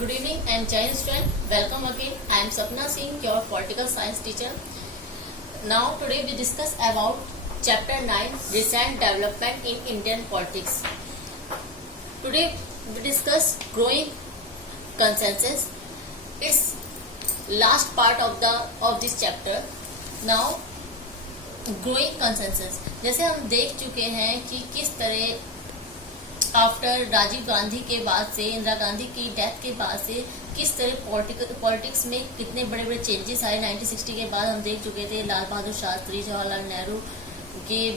Good evening and Jai student. Welcome again. I am Sapna Singh, your political science teacher. Now today we discuss about chapter 9, recent development in Indian politics. Today we discuss growing consensus. It's last part of this chapter. Now growing consensus. जैसे हम देख चुके हैं कि किस तरह after Rajiv Gandhi के बाद से, इंदिरा गांधी की डेथ के बाद से किस तरह पॉलिटिक्स में कितने बड़े बड़े चेंजेस आए। 1960 के बाद हम देख चुके थे लाल बहादुर शास्त्री, जवाहरलाल नेहरू की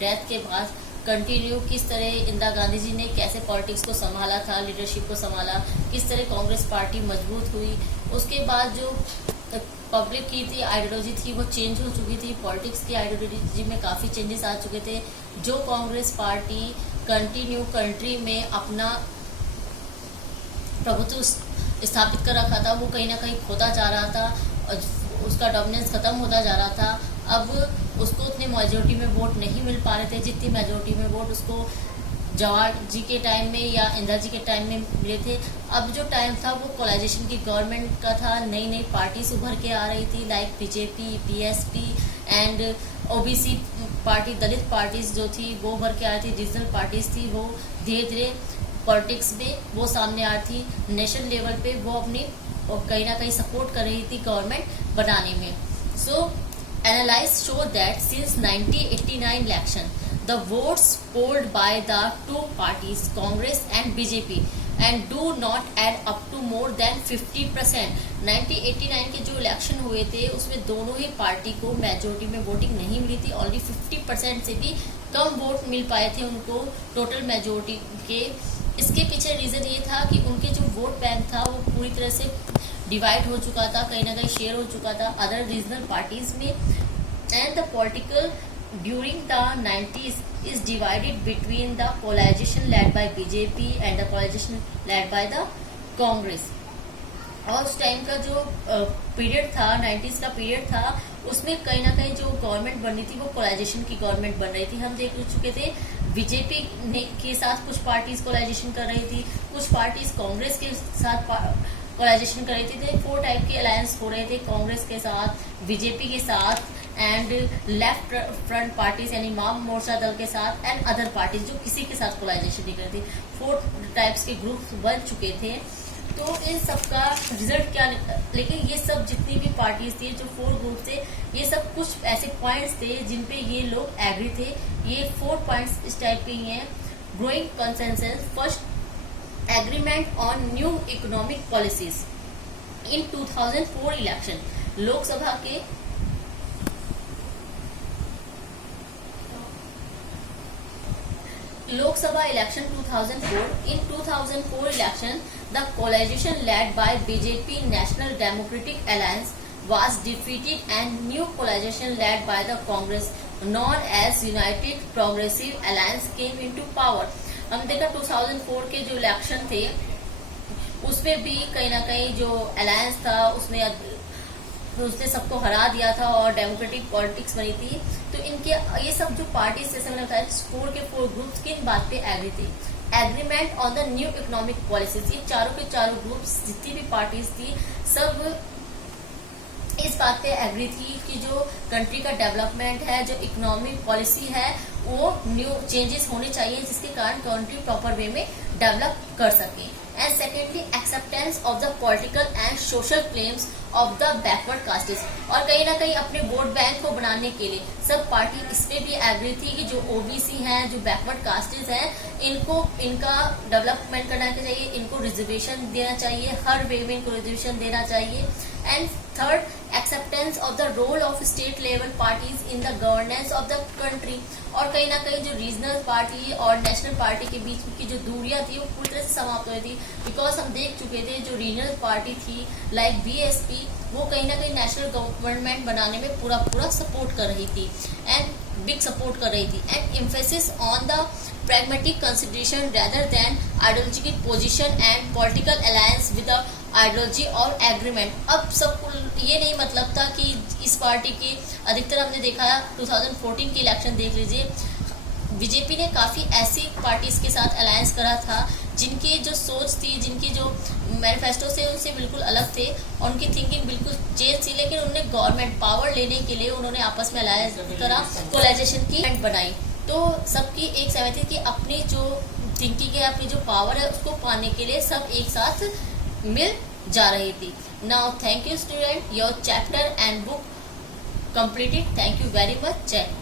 डेथ के बाद कंटिन्यू किस तरह इंदिरा गांधी जी ने कैसे पॉलिटिक्स को संभाला था, लीडरशिप को संभाला, किस तरह कांग्रेस पार्टी मजबूत हुई। उसके बाद जो पब्लिक की थी आइडियोलॉजी थी वो चेंज हो चुकी थी, पॉलिटिक्स की आइडियोलॉजी में काफ़ी चेंजेस आ चुके थे। जो कांग्रेस पार्टी कंटिन्यू कंट्री में अपना प्रभुत्व स्थापित कर रखा था वो कहीं ना कहीं खोता जा रहा था और उसका डोमिनेंस खत्म होता जा रहा था। अब उसको उतनी मेजोरिटी में वोट नहीं मिल पा रहे थे जितनी मेजोरिटी में वोट उसको जवाहर जी के टाइम में या इंदिरा जी के टाइम में मिले थे। अब जो टाइम था वो कोलाइजेशन की गवर्नमेंट का था, नई नई पार्टीज उभर के आ रही थी like BJP, PSP and OBC party, Dalit parties जो थी वो उभर के आ रही थी, रीजनल पार्टीज थी वो धीरे धीरे पॉलिटिक्स में वो सामने आ रही थी। नेशनल लेवल पे वो अपनी कहीं ना कहीं सपोर्ट कर रही थी गवर्नमेंट बनाने में। So analyse show that since 1989 election the votes polled by the two parties Congress and BJP and do not add up to more than 50%। 1989 के जो इलेक्शन हुए थे उसमें दोनों ही पार्टी को मेजोरिटी में वोटिंग नहीं मिली थी, ओनली 50% से भी कम वोट मिल पाए थे उनको टोटल मेजोरिटी के। इसके पीछे रीजन ये था कि उनके जो वोट बैंक था वो पूरी तरह से डिवाइड हो चुका था, कहीं ना कहीं शेयर हो चुका था अदर रीजनल पार्टीज में। And the political during the 90s is divided between the coalition led by BJP and the coalition led by the Congress। और उस टाइम का जो पीरियड था, 90s का पीरियड था, उसमें कहीं ना कहीं जो गवर्नमेंट बन रही थी वो कोलाइजेशन की गवर्नमेंट बन रही थी। हम देख चुके थे बीजेपी के साथ कुछ पार्टीज कोलाइजेशन कर रही थी, कुछ पार्टीज कांग्रेस के साथ कोलाइजेशन कर रही थी। 4 टाइप के अलायंस हो रहे थे, कांग्रेस के साथ, बीजेपी के साथ एंड लेफ्ट फ्रंट पार्टीज यानी वाम मोर्चा दल के साथ एंड अदर पार्टीज जो किसी के साथ कोलाइजेशन नहीं करती। 4 टाइप्स के ग्रुप बन चुके थे। तो इन सब का रिजल्ट क्या निकला, लेकिन ये सब जितनी भी पार्टीज थी जो 4 ग्रुप थे ये सब कुछ ऐसे पॉइंट्स थे जिन पे ये लोग एग्री थे। ये 4 पॉइंट्स इस टाइप के ही हैं। Growing consensus, first agreement on new economic policies in 2004 election. Lok Sabha के Lok Sabha election 2004। In 2004 election, the coalition led by BJP National Democratic Alliance was defeated and new coalition led by the Congress known as United Progressive Alliance came into power। हम देखा 2004 के जो election थे उसमें भी कहीं ना कहीं जो अलायंस था उसने सबको हरा दिया था और डेमोक्रेटिक पॉलिटिक्स बनी थी। तो इनके ये सब जो पार्टीज जैसे मैंने बताया 4 ग्रुप्स किन बात पे एग्री थे, agreement on the new economic policies. ये चारों के चारों ग्रुप्स जितनी भी पार्टीज थी सब इस बात पे एग्री थी कि जो कंट्री का डेवलपमेंट है, जो इकोनॉमिक पॉलिसी है वो न्यू चेंजेस होने चाहिए जिसके कारण कंट्री प्रॉपर वे में डेवलप कर सके। And secondly acceptance of the political and social claims of the backward castes. और कहीं ना कहीं अपने वोट बैंक को बनाने के लिए सब पार्टी इस पे भी एग्री थी कि जो ओबीसी हैं, जो बैकवर्ड कास्टेज हैं, इनका डेवलपमेंट करना चाहिए, इनको रिजर्वेशन देना चाहिए, हर वे में इनको रिजर्वेशन देना चाहिए। And third acceptance of the role of state level parties in the governance of the country. और कहीं ना कहीं जो रीजनल पार्टी और नेशनल पार्टी के बीच की जो दूरियां थी वो पूरी तरह से समाप्त हो रही थी। बिकॉज हम देख चुके थे जो रीजनल पार्टी थी लाइक बीएसपी वो कहीं ना कहीं नेशनल गवर्नमेंट बनाने में पूरा सपोर्ट कर रही थी एंड बिग सपोर्ट कर रही थी। And emphasis on the pragmatic consideration rather than ideological position and political alliance with the ideology और agreement। अब सबको ये नहीं मतलब था कि इस पार्टी के अधिकतर हमने देखा 2014 की इलेक्शन देख लीजिए, बीजेपी ने काफी ऐसी पार्टीज के साथ अलायंस करा था जिनकी जो सोच थी, जिनकी जो मैनिफेस्टो से उनसे बिल्कुल अलग थे और उनकी थिंकिंग बिल्कुल चेंज थी, लेकिन उन्होंने गवर्नमेंट पावर लेने के लिए उन्होंने आपस में अलायंस करा, कोलाइजेशन की बनाई। तो सबकी एक सहमति कि अपनी जो थिंकिंग है, अपनी जो पावर है, उसको पाने के लिए सब एक साथ मिल जा रही थी। Now thank you student, your chapter and book completed. Thank you very much. Jai Hind.